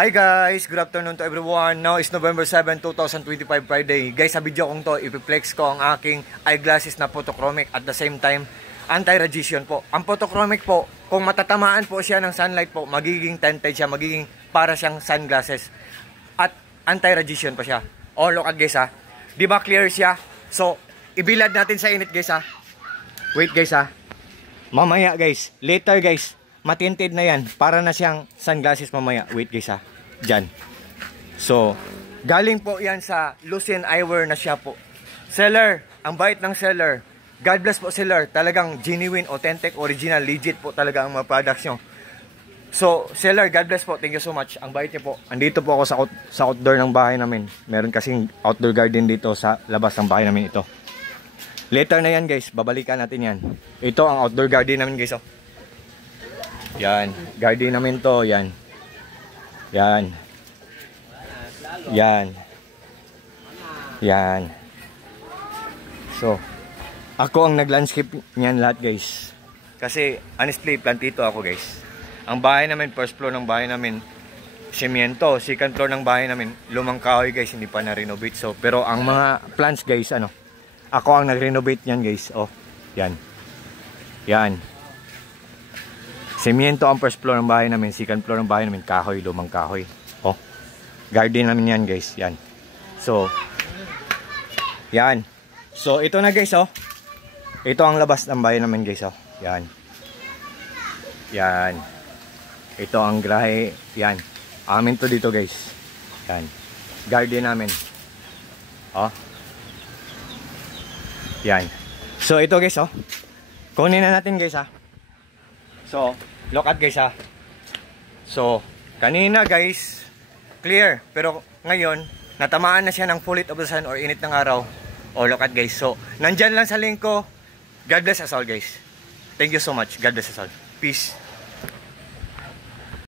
Hi guys! Good afternoon to everyone. Now is November 7, 2025 Friday. Guys, sa video kong to, ipiplex ko ang aking eyeglasses na photochromic at the same time anti-radiation po. Ang photochromic po, kung matatamaan po siya ng sunlight po, magiging tinted siya, magiging para siyang sunglasses. At anti-radiation pa siya. Oh, look at guys ha. Di ba clear siya? So, ibilad natin sa init guys ha. Wait guys ha. Mamaya guys, later guys, matinted na yan. Para na siyang sunglasses mamaya. Wait guys ha. Diyan. So, galing po yan sa Lucien Eyewear na siya po. Seller, ang bait ng seller. God bless po seller. Talagang genuine, authentic, original, legit po talaga ang mga products nyo. So, seller, God bless po. Thank you so much. Ang bait niyo po. Andito po ako sa outdoor ng bahay namin. Meron kasing outdoor garden dito sa labas ng bahay namin ito. Later na yan guys, babalikan natin yan. Ito ang outdoor garden namin guys oh. Yan, garden namin to, yan. Yan. Yan. Yan. So, ako ang nag-landscape niyan lahat guys. Kasi honestly, plantito ako guys. Ang bahay namin, first floor ng bahay namin, semyento. Second floor ng bahay namin, lumang kahoy guys, hindi pa na-renovate. So, pero ang mga plants guys, ano, ako ang nag-renovate niyan guys. Oh, yan. Yan. Semyento ang first floor ng bahay namin. Second floor ng bahay namin, kahoy, lumang kahoy. Oh, garden namin yan guys. Yan. So, yan. So, ito na guys oh. Ito ang labas ng bahay namin guys oh. Yan. Yan. Ito ang grahe. Yan. Amin to dito guys. Yan. Garden namin. Oh. Yan. So ito guys oh. Kunin na natin guys ha. So, look at guys ha. So, kanina guys, clear. Pero ngayon, natamaan na siya ng full heat of the sun or init ng araw. Oh, look at guys. So, nandyan lang sa link ko. God bless us all guys. Thank you so much. God bless us all. Peace.